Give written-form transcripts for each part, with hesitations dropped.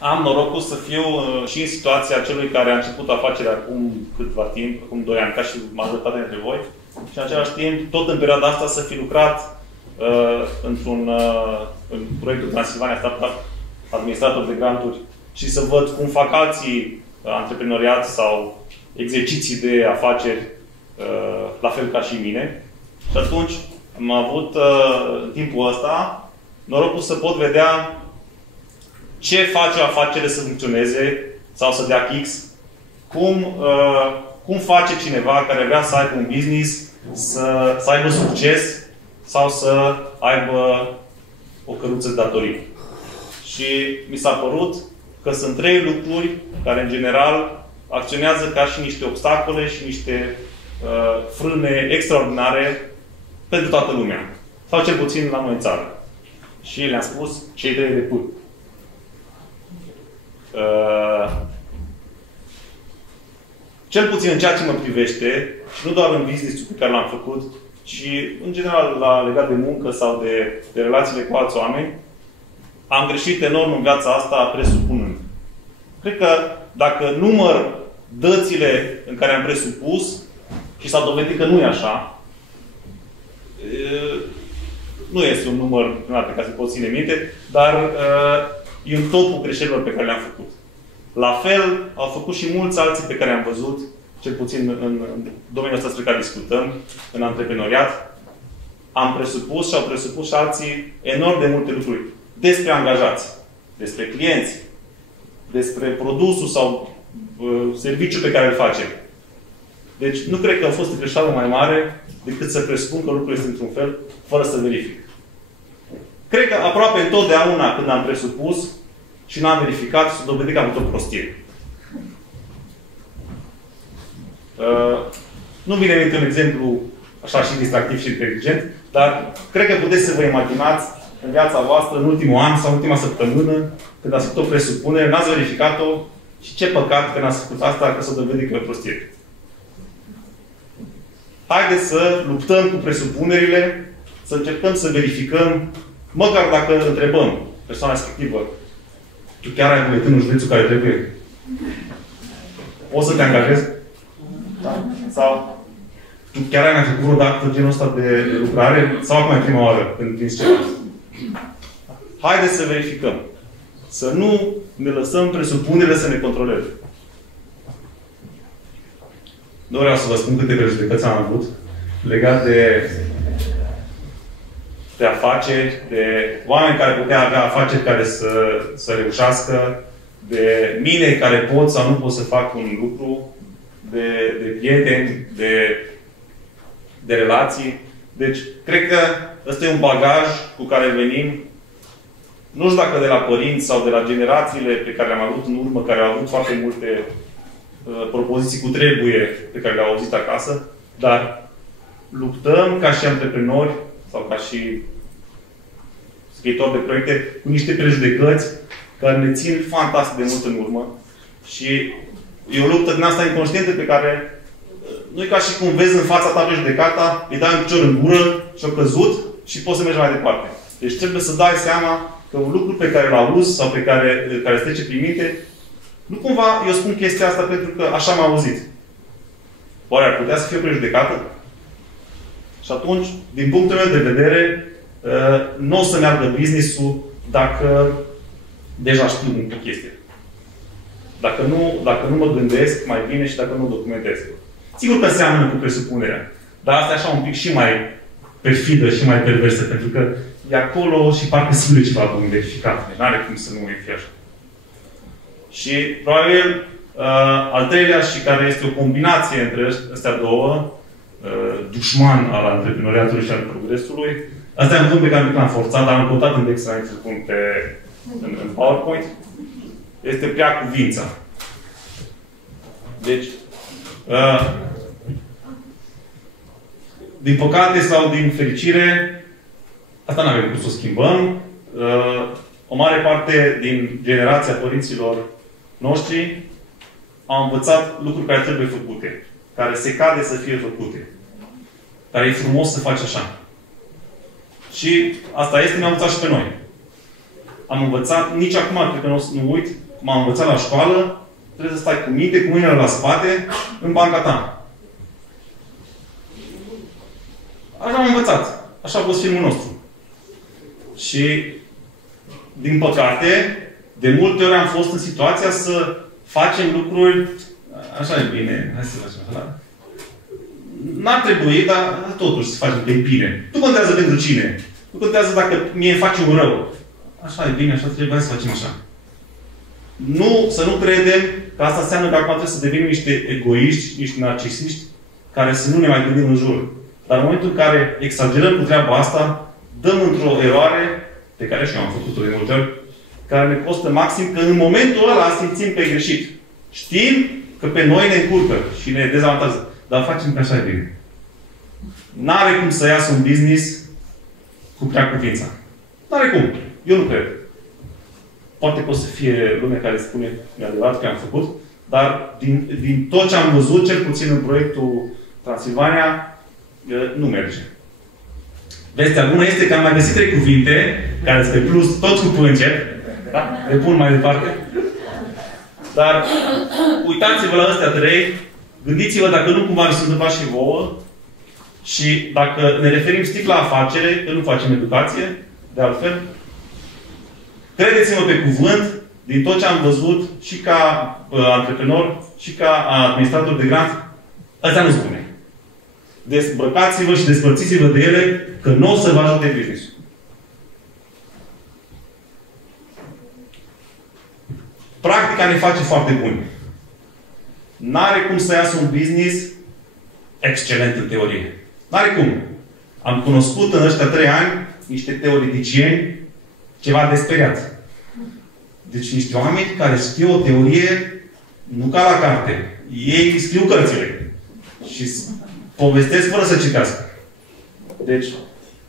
am norocul să fiu și în situația celui care a început afacerea acum câtva timp, acum 2 ani, ca și majoritatea dintre voi, și în același timp, tot în perioada asta, să fi lucrat într-un proiect de Transilvania Startup, administrator de granturi, și să văd cum fac alții antreprenoriat sau exerciții de afaceri la fel ca și mine. Și atunci am avut în timpul ăsta norocul să pot vedea ce face o afacere să funcționeze sau să dea kicks, cum face cineva care vrea să aibă un business să aibă succes sau să aibă o căruță de datorii. Și mi s-a părut că sunt 3 lucruri care, în general, acționează ca și niște obstacole și niște frâne extraordinare pentru toată lumea. Sau cel puțin la noi în țară. Și le-am spus cei 3 de P. Cel puțin în ceea ce mă privește, și nu doar în business-ul pe care l-am făcut, ci în general legat de muncă sau de relațiile cu alți oameni, am greșit enorm în viața asta presupunând. Cred că dacă număr dățile în care am presupus și s-a dovedit că nu e așa, nu este un număr pe care se pot ține minte, dar e în topul greșelilor pe care le-am făcut. La fel au făcut și mulți alții pe care am văzut, cel puțin în domeniul ăsta despre care discutăm, în antreprenoriat. Am presupus și au presupus și alții enorm de multe lucruri despre angajați, despre clienți, despre produsul sau serviciul pe care îl facem. Deci nu cred că a fost o greșeală mai mare decât să presupun că lucrul este într-un fel, fără să verific. Cred că aproape întotdeauna când am presupus și n-am verificat, s-a dovedit că am avut o prostie. Nu vine minte un exemplu așa și distractiv și inteligent, dar cred că puteți să vă imaginați în viața voastră, în ultimul an sau în ultima săptămână, când ați făcut o presupunere, n-ați verificat-o și ce păcat că n-ați făcut asta, că s-a dovedit că e o prostie. Haideți să luptăm cu presupunerile, să încercăm să verificăm, măcar dacă întrebăm persoana respectivă, tu chiar ai buletinul județul care trebuie? Poți să te angajezi? Da? Sau tu chiar ai mai făcut vreodată genul ăsta de lucrare? Sau acum e prima oară când vinzi ceva? Haideți să verificăm. Să nu ne lăsăm presupunerile să ne controleze. Nu vreau să vă spun câte prejudecăți am avut legat de afaceri, de oameni care putea avea afaceri care să reușească, de mine care pot sau nu pot să fac un lucru, de prieteni, de relații. Deci, cred că ăsta e un bagaj cu care venim, nu știu dacă de la părinți sau de la generațiile pe care le-am avut în urmă, care au avut foarte multe propoziții cu trebuie pe care le-au auzit acasă, dar luptăm ca și antreprenori sau ca și scriitori de proiecte cu niște prejudecăți care ne țin fantastic de mult în urmă și e o luptă din asta inconștientă pe care nu e ca și cum vezi în fața ta prejudecata, îi dai un picior în gură și-a căzut și poți să mergi mai departe. Deci trebuie să dai seama că un lucru pe care îl auzi sau pe care îți trece prin minte, nu cumva eu spun chestia asta pentru că așa m-am auzit. Oare ar putea să fie o prejudecată? Și atunci, din punctul meu de vedere, nu o să meargă business-ul dacă deja știu o chestie. Dacă nu mă gândesc mai bine și dacă nu documentez. Sigur că seamănă cu presupunerea. Dar asta e așa un pic și mai perfidă și mai perversă, pentru că e acolo și parcă sigur e ceva bun verificat. Deci n-are cum să nu fie așa. Și probabil al treilea și care este o combinație între astea două, dușman al antreprenoriatului și al progresului, asta e un punct pe care l-am forțat, dar am căutat în Dex înainte să pun în PowerPoint, este prea cuvința. Deci, din păcate sau din fericire, asta n-avem cum să o schimbăm. O mare parte din generația părinților noștri au învățat lucruri care trebuie făcute, care se cade să fie făcute, care e frumos să faci așa. Și asta este, ne-am învățat și pe noi. Am învățat, nici acum, cred că nu uit, m-am învățat la școală, trebuie să stai cu minte, cu mâinile la spate, în banca ta. Așa am învățat. Așa a fost filmul nostru. Și, din păcate, de multe ori am fost în situația să facem lucruri, așa e bine, hai să facem așa. N-ar trebui, dar totuși să facem de bine. Nu contează pentru cine. Nu contează dacă mie îmi face un rău. Așa e bine, așa trebuie să facem așa. Nu, să nu credem că asta înseamnă că acum trebuie să devenim niște egoiști, niște narcisiști, care să nu ne mai gândim în jur. Dar în momentul în care exagerăm cu treaba asta, dăm într-o eroare, pe care și eu am făcut-o de multe ori, care ne costă maxim, că în momentul ăla simțim că e greșit. Știm că pe noi ne încurcă și ne dezavantajează. Dar facem că așa e bine. N-are cum să iasă un business cu prea cuvința. N-are cum. Eu nu cred. Poate că o să fie lume care spune, e adevărat că am făcut, dar din tot ce am văzut, cel puțin în proiectul Transilvania, nu merge. Vestea bună este că am mai găsit 3 cuvinte, care sunt pe plus, tot cu pânce. Da? Le pun mai departe. Dar uitați-vă la astea 3, gândiți-vă dacă nu cumva vi se întâmpla și vouă, și dacă ne referim strict la afacere, că nu facem educație, de altfel, credeți-mă pe cuvânt, din tot ce am văzut, și ca antreprenor, și ca administrator de grant, astea nu spune. Dezbrăcați-vă și despărțiți-vă de ele, că nu o să vă ajute business-ul. Practica ne face foarte buni. N-are cum să iasă un business excelent în teorie. N-are cum. Am cunoscut în ăștia 3 ani niște teoreticieni ceva de speriat. Deci niște oameni care știu o teorie nu ca la carte. Ei scriu cărțile. Și povestesc fără să citească. Deci,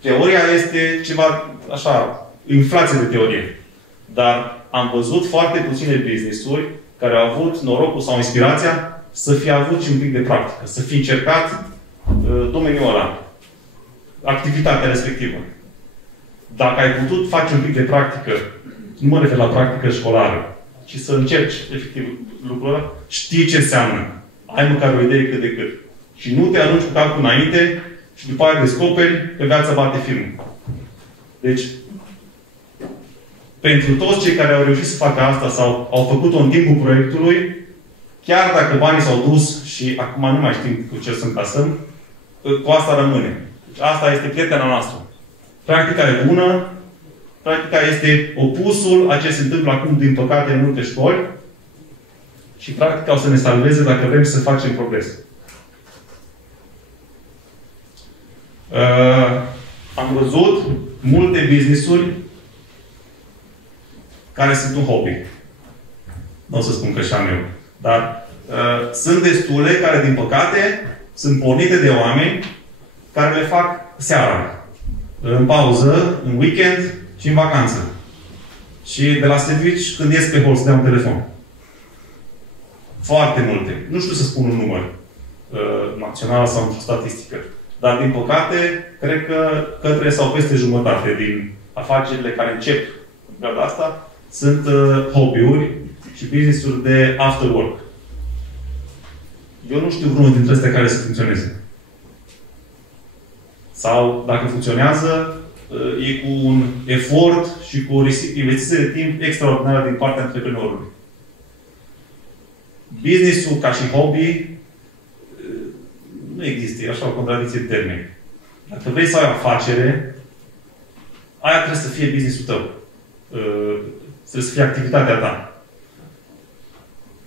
teoria este ceva, așa, inflație de teorie. Dar am văzut foarte puține business-uri care au avut norocul sau inspirația să fie avut și un pic de practică. Să fie încercat domeniul ăla. Activitatea respectivă. Dacă ai putut face un pic de practică, nu mă refer la practică școlară, ci să încerci efectiv lucrul ăla, știi ce înseamnă. Ai măcar o idee cât de cât. Și nu te arunci cu capul înainte și după aia descoperi că viața bate filmul. Deci, pentru toți cei care au reușit să facă asta sau au făcut-o în timpul proiectului, chiar dacă banii s-au dus și acum nu mai știm cu ce să încasăm, cu asta rămâne. Deci asta este prietena noastră. Practica e bună, practica este opusul a ce se întâmplă acum, din păcate, în multe școli, și practica o să ne salveze dacă vrem să facem progres. Am văzut multe business-uri care sunt un hobby. Nu o să spun că și am eu. Dar sunt destule care, din păcate, sunt pornite de oameni care le fac seara. În pauză, în weekend și în vacanță. Și de la servici, când ies pe hol, să dea un telefon. Foarte multe. Nu știu să spun un număr național sau într-o statistică. Dar, din păcate, cred că către sau peste jumătate din afacerile care încep în perioada asta sunt hobby-uri și business-uri de after work. Eu nu știu vreunul dintre astea care să funcționeze. Sau, dacă funcționează, e cu un efort și cu o investiție de timp extraordinară din partea antreprenorului. Business-ul ca și hobby nu există. E așa o contradicție de termeni. Dacă vrei să ai afacere, aia trebuie să fie business-ul tău. Trebuie să fie activitatea ta.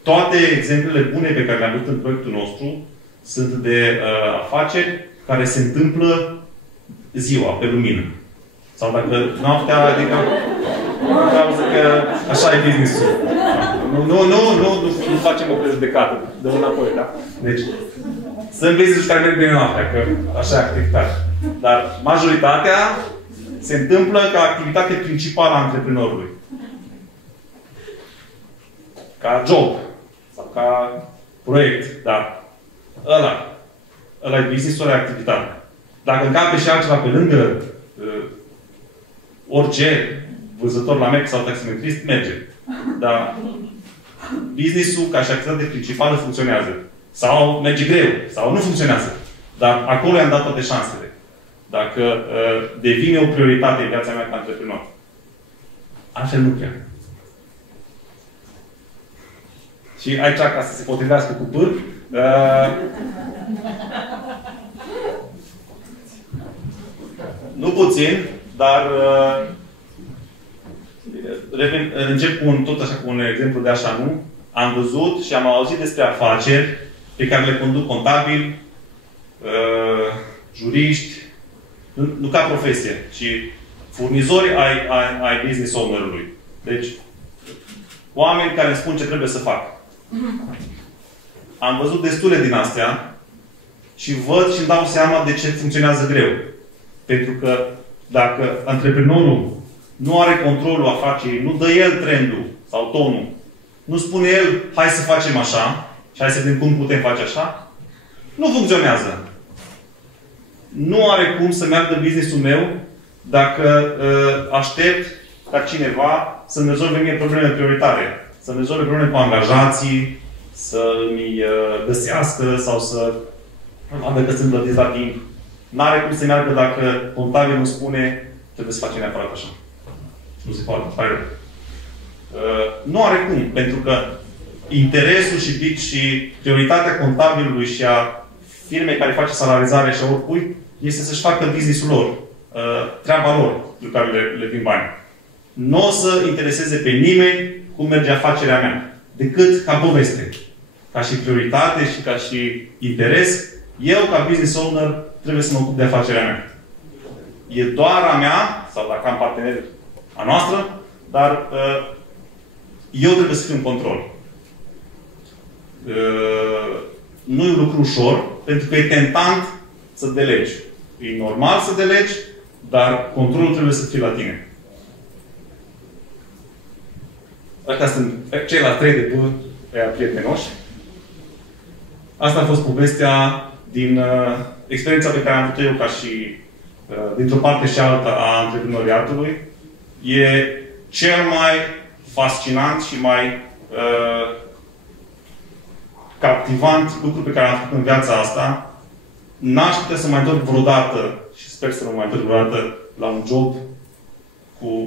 Toate exemplele bune pe care le-am văzut în proiectul nostru sunt de afaceri care se întâmplă ziua, pe lumină. Sau dacă noaptea, adică cauza că așa e business-ul. Nu facem o prejudecată. Dăm înapoi, da? Deci, sunt business-uri care merg bine noaptea, că așa e activitatea. Dar majoritatea se întâmplă ca activitate principală a antreprenorului. Ca job. Sau ca proiect. Dar ăla e business-ul, ăla e activitate. Dacă încape și altceva pe lângă orice vânzător la Mac sau taximetrist, merge. Dar business-ul ca și activitate principală funcționează. Sau merge greu, sau nu funcționează. Dar acolo i-am dat toate șansele. Dacă devine o prioritate în viața mea ca antreprenor. Altfel nu cred. Și aici, ca să se potrivească cu pâr, nu puțin, dar încep tot așa cu un exemplu de așa nu. Am văzut și am auzit despre afaceri pe care le conduc contabili, juriști, nu ca profesie, ci furnizori ai business owner-ului. Deci, oameni care îmi spun ce trebuie să fac. Am văzut destule din astea și văd și îmi dau seama de ce funcționează greu. Pentru că dacă antreprenorul nu are controlul afacerii, nu dă el trendul sau tonul, nu spune el, hai să facem așa și hai să vedem cum putem face așa, nu funcționează. Nu are cum să meargă business-ul meu dacă aștept ca cineva să-mi rezolve mie probleme prioritare. Să-mi rezolve probleme cu angajații, să-mi găsească sau să vadă că sunt plătiți la timp. N-are cum să meargă dacă contabilul nu spune trebuie să facem neapărat așa. Nu se poate, pare rău. Nu are cum, pentru că interesul și prioritatea contabilului și a firmei care face salarizare și a oricui este să-și facă business-ul lor. Treaba lor, pentru care le vin bani. Nu o să intereseze pe nimeni cum merge afacerea mea, decât ca poveste. Ca și prioritate și ca și interes, eu, ca business owner, trebuie să mă ocup de afacerea mea. E doar a mea, sau dacă am partener a noastră, dar eu trebuie să fiu în control. Nu e un lucru ușor, pentru că e tentant să delegi. E normal să delegi, dar controlul trebuie să fie la tine. Ăștia sunt ceilalți 3 de bă, prietenoși. Asta a fost povestea din experiența pe care am avut eu ca și dintr-o parte și alta a antreprenoriatului. E cel mai fascinant și mai captivant lucru pe care l-am făcut în viața asta. N-aș putea să mai întorc vreodată, și sper să nu mai întorc vreodată, la un job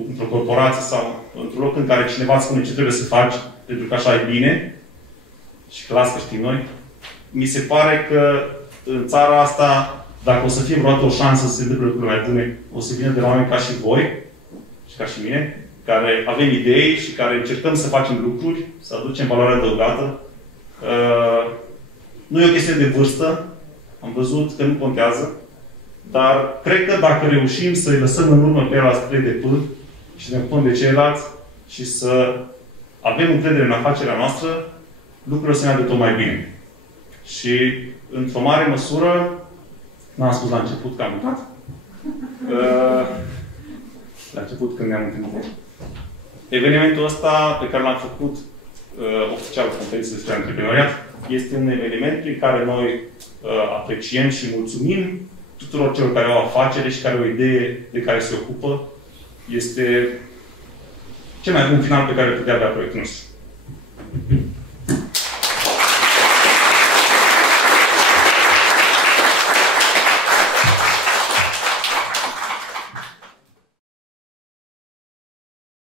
într-o corporație sau într-un loc în care cineva îți spune ce trebuie să faci, pentru că așa e bine, și că las că știm noi. Mi se pare că în țara asta, dacă o să fie vreodată o șansă să se întâmple lucruri mai bune, o să vină de la oameni ca și voi, și ca și mine, care avem idei și care încercăm să facem lucruri, să aducem valoare adăugată. Nu e o chestiune de vârstă, am văzut că nu contează, dar cred că dacă reușim să-i lăsăm în urmă pe ăla spre de pânt și să ne ocupăm de ceilalți și să avem încredere în afacerea noastră, lucrurile o să meargă tot mai bine. Și, într-o mare măsură, n-am spus la început că am uitat. La început, când ne-am întâlnit. Evenimentul ăsta pe care l-am făcut oficial conferință despre antreprenoriat este un eveniment prin care noi apreciem și mulțumim tuturor celor care au afacere și care au o idee de care se ocupă. Este cel mai bun final pe care îl putea avea proiectul nostru.